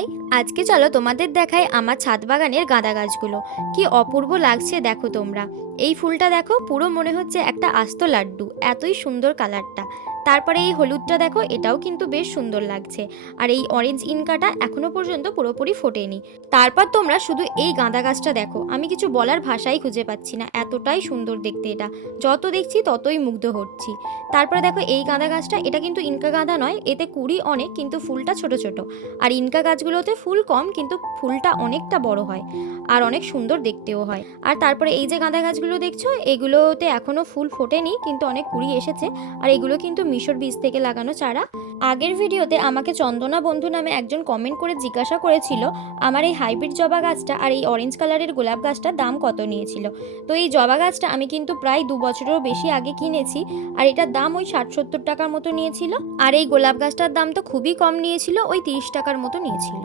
High, আজকে চলো তোমাদের দেখাই আমার ছাদ বাগানের গাঁদা গাছগুলো। কি অপূর্ব লাগছে দেখো তোমরা। এই ফুলটা দেখো, পুরো মনে হচ্ছে একটা আস্ত লাড্ডু, এতই সুন্দর কালারটা। তারপরে এই হলুদটা দেখো, এটাও কিন্তু বেশ সুন্দর লাগছে। আর এই অরেঞ্জ ইনকাটা এখনো পর্যন্ত পুরোপুরি ফোটেনি। তারপর তোমরা শুধু এই গাঁদা গাছটা দেখো, আমি কিছু বলার ভাষাই খুঁজে পাচ্ছি না, এতটাই সুন্দর দেখতে এটা। যত দেখছি ততই মুগ্ধ হচ্ছি। তারপরে দেখো এই গাঁদা গাছটা, এটা কিন্তু ইনকা গাঁদা নয়, এতে কুড়ি অনেক কিন্তু ফুলটা ছোট ছোট। আর ইনকা গাছগুলোতে ফুল কম কিন্তু ফুলটা অনেকটা বড় হয় আর অনেক সুন্দর দেখতেও হয়। আর তারপরে এই যে গাঁদা গাছগুলো দেখছো, এগুলোতে এখনো ফুল ফোটেনি কিন্তু অনেক কুড়ি এসেছে। আর এগুলো কিন্তু মিশর বীজ থেকে লাগানো চারা। আগের ভিডিওতে আমাকে চন্দনা বন্ধু নামে একজন কমেন্ট করে জিজ্ঞাসা করেছিল আমার এই হাইব্রিড জবা গাছটা আর এই অরেঞ্জ কালারের গোলাপ গাছটার দাম কত নিয়েছিল। তো এই জবা গাছটা আমি কিন্তু প্রায় 2 বছরেরও বেশি আগে কিনেছি। আর এটার দাম ওই 60-70 টাকার মতো নিয়েছিল। আর এই গোলাপ গাছটার দাম তো খুবই কম নিয়েছিল, ওই 30 টাকার মতো নিয়েছিল।